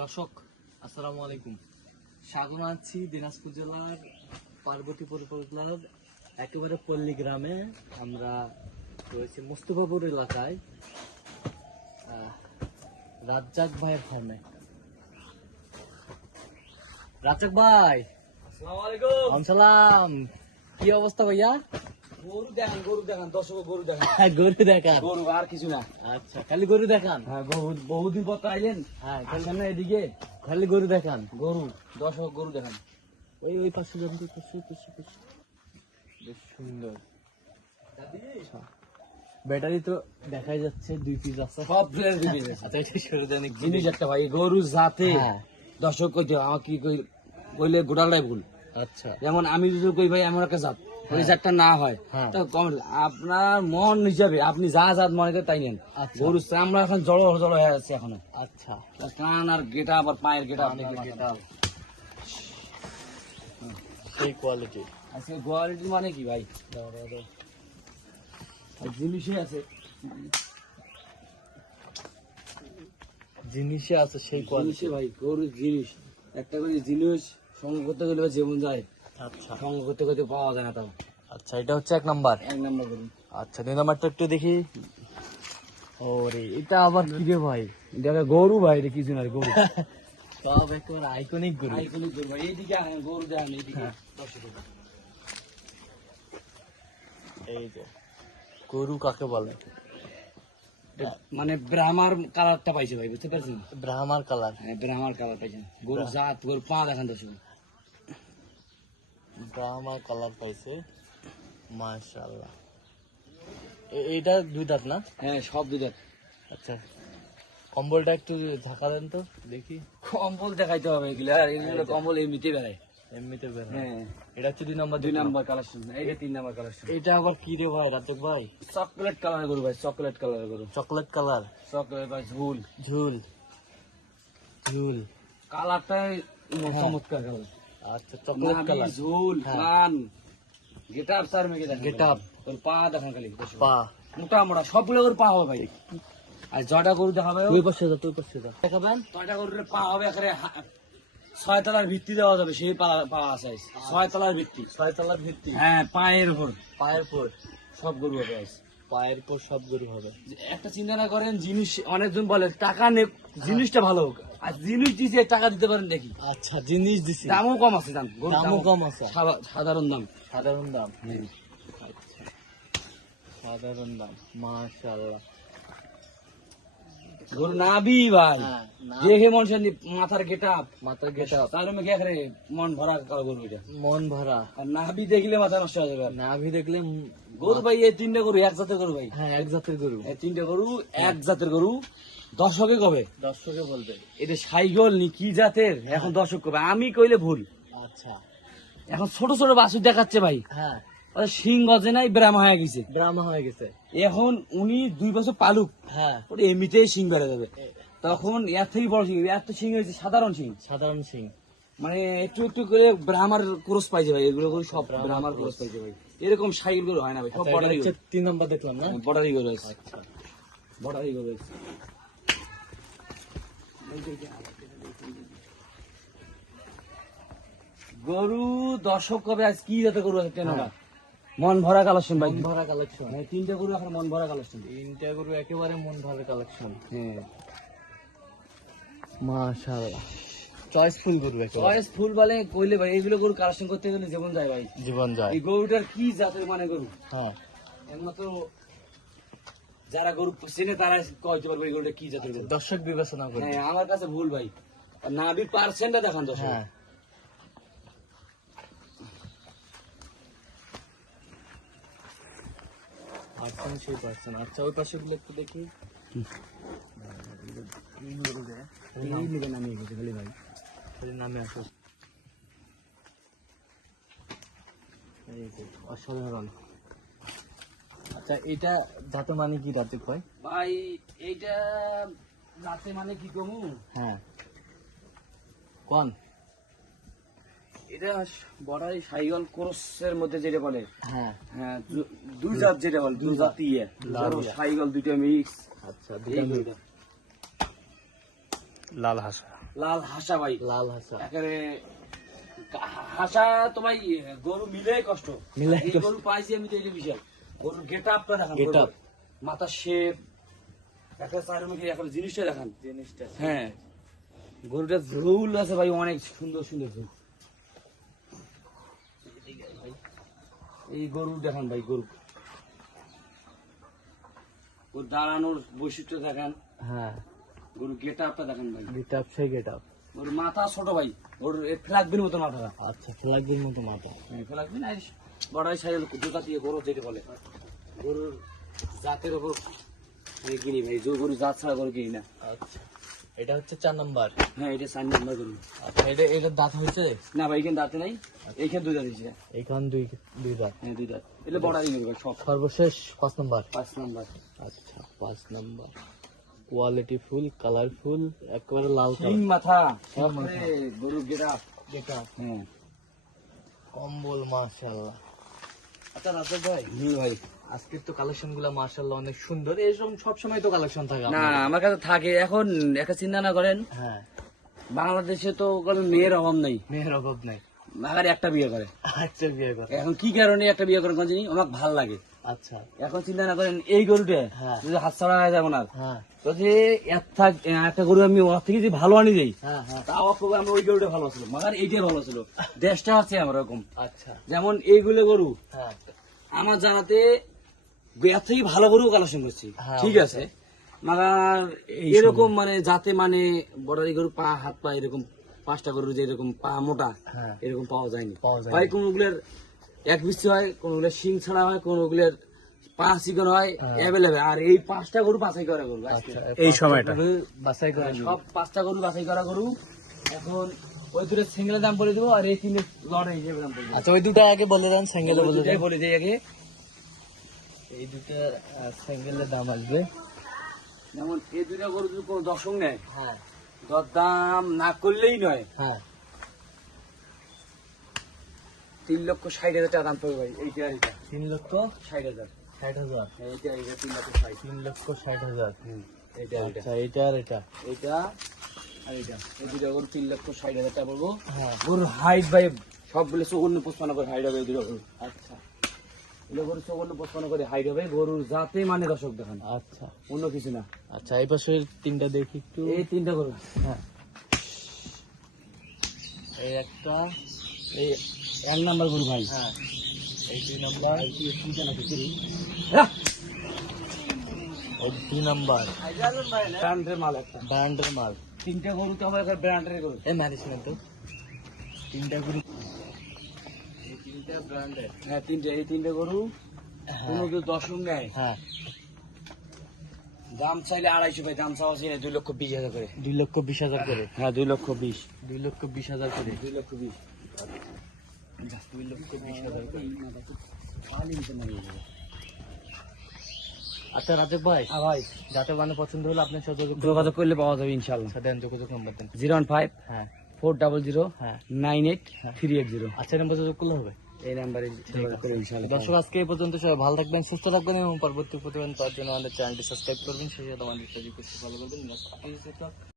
দর্শক আসসালামু আলাইকুম, স্বাগত আছি দিনাজপুর জেলার পার্বতীপুর উপজেলার একেবারে পল্লী গ্রামে। আমরা রয়েছি মুস্তফাপুর এলাকায় রাজ্জাক ভাইয়ের ফার্মে। রাজ্জাক ভাই, আসসালামু আলাইকুম। সালাম, কি অবস্থা ভাইয়া? গরু দেখান দর্শক, গরু দেখান। গরু দেখান? গরু আর কিছু না। আচ্ছা, খালি গরু দেখান? হ্যাঁ, বহুদিন পর তো আইলেন। হ্যাঁ, আসেন না এদিকে। খালি গরু দেখান। গরু দর্শক, গরু দেখান। ওই পাশে যান, বেশ সুন্দর। ব্যাটারি তো দেখাই যাচ্ছে 2 পিস আছে, সব ফ্রেশ দিবি। আচ্ছা এটা শুরু দেন জিনিস একটা ভাই, গরু জাতে হ্যাঁ। দর্শক কইতে আমার কি কইলে গোটালটাই ভুল। আচ্ছা যেমন আমি যদি কই ভাই এমন একটা জাত, ওই জাতটা না হয় হ্যাঁ। তো কম। আপনার মন হিসাবে আপনি যা জাত মনে করে তাই নেন। আচ্ছা। গরু চামড়া এখন জড়ো হয়ে যাচ্ছে এখন। আচ্ছা, কান আর গেটা আবার পায়ের গেটা সেই কোয়ালিটি। আজকে কোয়ালিটি মানে কি ভাই, জিনিসই আছে, জিনিসে আছে সেই কোয়ালিটি। জিনিসে ভাই গরুর জিনিস একটা করে জিনিস সঙ্গ করতে গেলে জীবন যায়, আচ্ছা সঙ্গ করতে করতে পাওয়া যায় না। তাও আচ্ছা, এটা হচ্ছে 1 নাম্বার। 1 নম্বর গরু। আচ্ছা, 2 নাম্বারটা একটু দেখি। ওরে, এটা আবার কি রে ভাই? দেখা গরু ভাই, এটা কিছু না গরু। সব একেবারে আইকনিক গরু। আইকনিক গরু ভাই। এইদিকে আহেন, গরু দেখেন এইদিকে। হ্যাঁ। এই যে গরু কাকে বলে? মানে ব্রাহ্মার কালারটা পাইছে ভাই, বুঝতে পারছেন? ব্রাহ্মার কালার। হ্যাঁ, ব্রাহ্মার কালার পাইছেন। গরু জাত, গরু পা দেখান দর্শক। ব্রাহ্মার কালার পাইছে, মাশাআল্লাহ। এইটা 2 দাঁত না? হ্যাঁ, সব দুধ। আচ্ছা, কম্বলটা একটু ঢাকা দেন তো দেখি। কম্বল দেখাইতে হবে এগুলো, আর এগুলো কম্বল এমনিতে বেড়ায়। এমনিতে বের হয়। হ্যাঁ, এটা হচ্ছে 2 নাম্বার। 2 নম্বর কালেকশন, এইটা 3 নম্বর কালেকশন। এটা আবার কি রে ভাই রাজ্জাক ভাই? চকলেট কালার গরু ভাই, চকলেট কালার গরু। চকলেট কালার, চকলেট ভাই, ঝুল ঝুল ঝুল। কালারটাই চমৎকার কালার। আচ্ছা, চকলেট কালার, ঝুল, হ্যাঁ। কান, গেটআপ স্যার মেকে দেখেন। গেটআপ, ওর পা দেখেন খালি, পা। মোটা মোটা সবগুলো ওর পা হবে ভাই। আর জটা গরু দেখাবে, তুই পাশে যা, তুই পাশে যা। দেখাবেন? জটা গরুর পা হবে এখানে 6 তলার ভিত্তি দেওয়া যাবে, সেই পা আছে 6 তলার ভিত্তি। 6 তলার ভিত্তি। হ্যাঁ, পায়ের উপর পায়ের পর সব গরু হবে। পায়ের পর সব গরু হবে। একটা চিন্তা না করেন, জিনিস অনেকজন বলে টাকা নে, জিনিসটা ভালো হোক, আর জিনিস দিছে টাকা দিতে পারেন দেখি। আচ্ছা, জিনিস দিছি, দামও কম আছে, দামও কম আছে, সাধারণ দাম। সাধারণ দাম। আচ্ছা, সাধারণ দাম, মাশাআল্লাহ। গরু নাবি ভাই, হ্যাঁ, না, দেখে মানুষের মাথার গেটআপ, মাথার গেটআপ, তার মেঘে এখানে মন ভরা গরু এটা। মন ভরা। আর নাভি দেখলে মাথা নষ্ট হয়ে যাবে। নাভি দেখলে গরু ভাই, এই 3টা গরু এক জাতের গরু ভাই। হ্যাঁ, এক জাতের গরু। এই 3টা গরু এক জাতের গরু। দর্শকে কবে দর্শকে বলবে এটা সাইগল নি কি জাতের, এখন দর্শক কবে, আমি কইলে ভুল। আচ্ছা, এখন ছোট ছোট বাছুর দেখাচ্ছে ভাই, হ্যাঁ, সিং গজে নাই, ব্রাহ্মা হয়ে গেছে। ড্রামা হয়ে গেছে। এখন উনি 2 বছর পালুক, হ্যাঁ, ওটা এমনিতেই সিং বেড়ে যাবে। তখন এর থেকে বড় সিং, এর তো সিং হয়েছে সাধারণ সিং, সাধারণ সিং। মানে একটু একটু করে ব্রাহ্মার ক্রস পাইছে ভাই। এগুলো করে সব ব্রাহ্মার ক্রস পাইছে ভাই। এরকম সাইকেল গরু হয় না ভাই, সব বর্ডারি গরু। 3 নাম্বার দেখলাম না? বর্ডারি গরু আছে, আচ্ছা, বর্ডারি গরু আছে। গরু দর্শক কবে আজ কি জাতের গরু আছে কেন না? মন ভরা কালেকশন ভাই। মন ভরা কালেকশন। হ্যাঁ, 3টা গরু এখন মন ভরা কালেকশন। 3টা গরু একেবারে মন ভরা কালেকশন। হ্যাঁ, মাশাআল্লাহ, চয়েসফুল গরু একেবারে। চয়েস ফুল বলে কইলে ভাই, এগুলো গরু কালেকশন করতে গেলে জীবন যায় ভাই। জীবন যায়। এই গরুটার কি জাতের মানে গরু, হ্যাঁ, একমাত্র যারা গরু চেনে তারা কইতে পারবে এই গরুটা কি জাতের গরু। দর্শক বিবেচনা করে। হ্যাঁ, আমার কাছে ভুল ভাই। আর নাভি পার্সেন্টটা দেখান দর্শক। হ্যাঁ, পার্সেন্ট সেই পার্সেন্ট। আচ্ছা, ওই পাশে গুলো একটু দেখি। এই নিবে নামিয়ে গেছে খালি ভাই। খালি নামে আসো। এই যে, অসাধারণ। আচ্ছা, এটা যাতে মানে কি রাজ্জাক ভাই? ভাই এইটা রাতে মানে কি কমু, হ্যাঁ, কোন? এটা বড়াই সাইগল ক্রসের মধ্যে যেটা বলে। হ্যাঁ, হ্যাঁ, 2 জাত যেটা বলে, 2 জাতি সাইগল 2টা মিক্স। আচ্ছা, এই গরুটা লাল হাসা। লাল হাসা ভাই, লাল হাসা। একেবারে হাসা তো ভাই গরু মিলে কষ্ট, মিলাই এই কষ্ট। গরু পাইছি আমি তো এই বিশাল গরুর গেট আপটা দেখান, Get up। মাথা শেপ, একটা চারের মুখে এখন জিনিসটা দেখান। জিনিসটা হ্যাঁ, গরুটা ঝুল আছে ভাই, অনেক সুন্দর সুন্দর ঝুল। এই গরু দেখান ভাই, গরু ওর দাঁড়ানোর বৈশিষ্ট্য দেখান, হ্যাঁ, গরু গেট আপটা দেখান ভাই। গেট আপ, সেই গেট আপ। ওর মাথা ছোট ভাই, ওর ফ্ল্যাগবিন মতো মাথা, আচ্ছা, ফ্ল্যাগের মতো মাথা। ফ্ল্যাগবিন আর বড়াই সাইজ জোতা দিয়ে গরু যেটা বলে, গরুর জাতের ওপর আমি কিনি ভাই, যে গরু জাত ছাড়া গরু কিনি না। আচ্ছা, এটা হচ্ছে 4 নাম্বার। হ্যাঁ, এটা 4 নাম্বার গরু। আচ্ছা, এটার দাঁত হয়েছে? না ভাই, এখানে দাঁতে নাই, এইখানে 2 দাঁত দিয়েছে। এইখান দুই দাঁত। হ্যাঁ, 2 দাঁত। এটা বড়াই নেবে ভাই সব। সর্বশেষ 5 নাম্বার। 5 নাম্বার। আচ্ছা, 5 নাম্বার। কোয়ালিটি ফুল, কালারফুল, একেবারে লাল সিং কালার। মাথা, সিং মাথা। তারপরে গরু গেটা। গেটা হ্যাঁ, কম্বল, মাশাআল্লাহ। আচ্ছা রাজা ভাই, ভাই আজকের তো কালেকশন গুলা মাশাআল্লাহ অনেক সুন্দর। এরকম সবসময় তো কালেকশন থাকে না, আপনাদের? আমার কাছে থাকে। এখন একটা চিন্তা না করেন, হ্যাঁ, বাংলাদেশে তো কোনো মেয়ের অভাব নাই, মেয়ের অভাব নাই। আমার একটা বিয়ে করে। আচ্ছা, বিয়ে করে। এখন কি কারণে একটা বিয়ে করেন জানি, আমার ভাল লাগে। আচ্ছা, এখন চিন্তা না করেন, এই গরুটা হ্যাঁ। যদি হাত ছাড়া হয়ে যাবো না, হ্যাঁ, তো যে একটা গরু আমি ওর থেকে যদি ভালো আনি যাই, হ্যাঁ, হ্যাঁ। তাও আপনাকে আমি ওই গরুটা ভালো ছিল, মাগার এইটাই ভালো ছিল। দেশটা আছে আমার এরকম, আচ্ছা, যেমন এইগুলো গরু হ্যাঁ, আমার জানাতে এর থেকে ভালো গরু কালেকশন করছি, হ্যাঁ, ঠিক আছে। মাগার এরকম মানে যাতে মানে বড়ারি গরু পা হাত পা এরকম 5টা গরু যে এরকম পা মোটা, হ্যাঁ। এরকম পাওয়া যায়নি। পাওয়া যায়নি। ভাই কোনগুলোর এক বৃষ্টি হয়, কোনগুলোর শিং ছাড়া হয়, কোনগুলোর পা চিকন হয়, অ্যাভেলেবেল। আর এই 5টা গরু বাছাই করা গরু আজকে। আচ্ছা, এই সময়টা বাছাই করে নিব। সব 5টা গরু বাছাই করা গরু। এখন ওই দুটো সিঙ্গেলের দাম বলে দেবো, আর এই 3 লড়ে হিসেবে দাম বলে দেবো। আচ্ছা, ওই দুটো আগে বলে দেন, সিঙ্গেলে বলে দেন। বলে দিই আগে, এই দুটো সিঙ্গেলের দাম আসবে। যেমন এই দুটো গরু যদি কোনো দর্শক নেয়, হ্যাঁ, দরদাম না করলেই নয়, হ্যাঁ। 3,60,000 টাকা দাম পড়বে ভাই। এইটা আর এটা 3,60,000। 60,000। এইটা এইটা 3,60,000। 3,60,000। এইটা আর এটা, আচ্ছা, এইটা আর এটা। এইটা আর এটা, এই দুটো গরু 3,60,000 টাকা পড়বো। হ্যাঁ, গরুর হাইট ভাই সবগুলো 54-55 করে হাইট হবে। এই দুটো গরু, আচ্ছা, এগুলো গরু 54-55 করে হাইট হবে। গরুর জাতে মানে দর্শক দেখান, আচ্ছা, অন্য কিছু না। আচ্ছা। এই পাশের 3টা দেখি একটু। এই 3টা গরু, হ্যাঁ, এই একটা, এই 1 নাম্বার গরু ভাই। হ্যাঁ, এই 2 নাম্বার, এই 2 নাম্বার। ব্র্যান্ডের মাল একটা। ব্র্যান্ডের মাল। 3টা গরু তো আমার ব্র্যান্ডের গরু। এই মারিস না তো। 3টা গরু, এই 3টা ব্র্যান্ডের। হ্যাঁ, এই 3টে গরু কোনো হ্যাঁ, যদি দর্শক নেয়, হ্যাঁ। দাম চাইলে 250 ভাই, দাম চাওয়া চাই 2,20,000 করে। 2,20,000 করে। হ্যাঁ, 2,20,000। 2,20,000 করে। 2,20,000। 2,20,000 করে। আচ্ছা রাজেক ভাই, ভাই যাতে মানে পছন্দ হলে আপনার সাথে যোগাযোগ করলে পাওয়া যাবে ইনশাল্লাহ। দেন, যোগাযোগ নাম্বার দেন। 015 হ্যাঁ, 400 হ্যাঁ। 98 380। আচ্ছা, নাম্বার যোগাযোগ করলে হবে। এই নাম্বারে যোগাযোগ করে ইনশাল্লাহ। দর্শক, আজকে এই পর্যন্ত। সবাই ভালো থাকবেন, সুস্থ থাকবেন এবং পরবর্তী প্রতিবেদন পাওয়ার জন্য আমাদের চ্যানেলটি সাবস্ক্রাইব করবেন। সেই সাথে আমাদের ফেসবুক পেজটি ফলো করবেন।